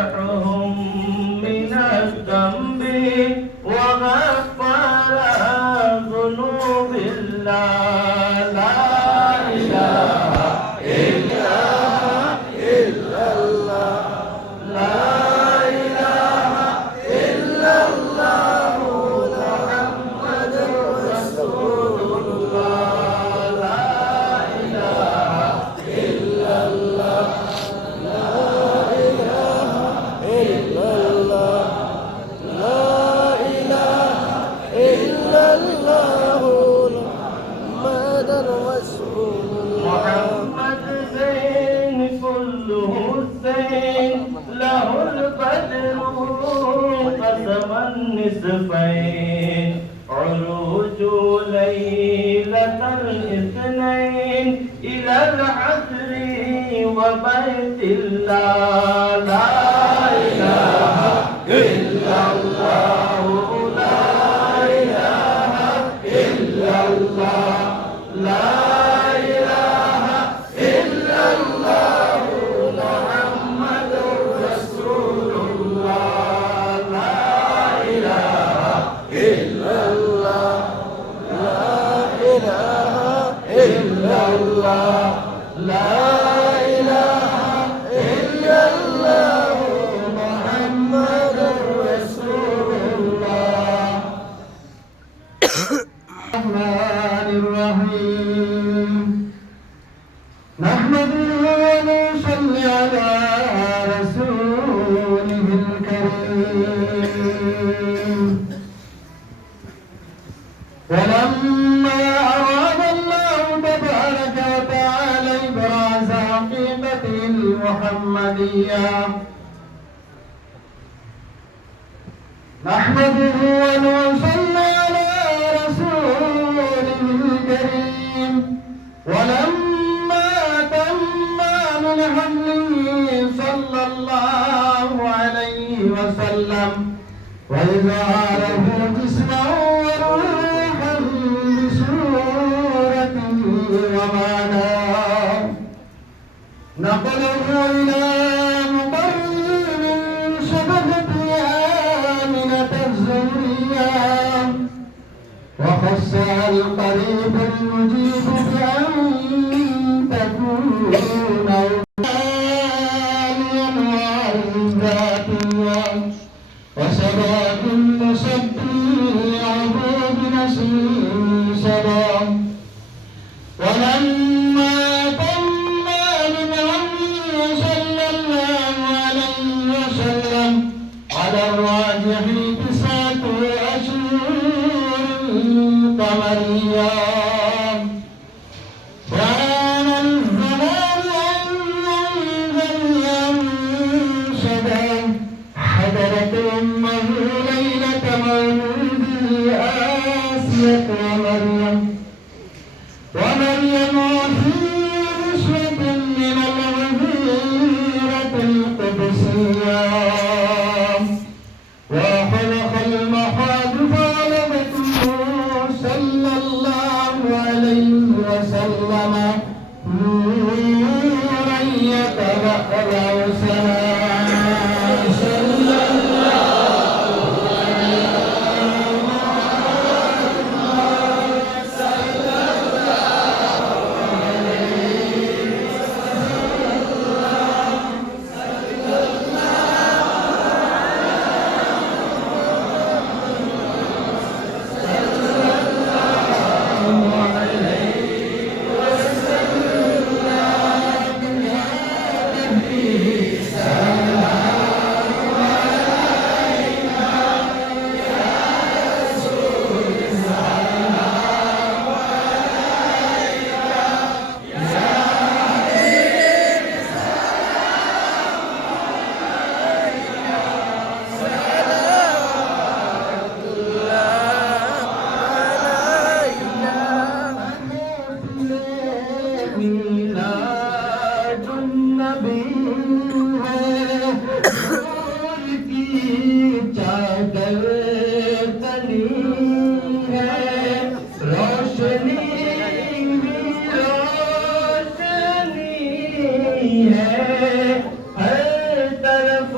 يصلحهم من الذنب وغفر ذنوب الله لا إله إلا الله لا إله إلا الله محمد رسول الله لا إله إلا الله لا إله إلا الله لا إله إلا الله محمد رسول الله محمد زين كله الزين له القدر قسم النصفين عروج ليلة الاثنين إلى العصر وبيت الله لا إله إلا الله لا إله إلا الله لا إله إلا الله محمد رسول الله لا إله إلا الله لا إله إلا الله لا إله إلا الله محمد رسول الله الرحمن الرحيم نحمده ونصلي على رسوله الكريم ولما أراد الله تبارك وتعالى إبراز حقيقته المحمدية نحمده ونصلي على رسوله الكريم ولما تم من حمله صلى الله عليه وسلم وإظهاره جسما وروحا بصورته ومعناه نقله إلى مقرر شبهة آمنة الزهرية وخصها القريب المجيب بأن تكون عاليا وعزاتيا وسبا كل سب يعبد نسل سبا ولما تم من عمه صلى الله عليه وسلم على الراجح 9 أشهر قمرية كان الزمان أن ينشد حضرت أمه ليلة مولده آسية ومريم وفي نسوة من الغفيرة القدسية وخلق المخاض فولدته صلى الله عليه وسلم نورا يتبأبأ صلى है हर तरफ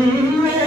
عليه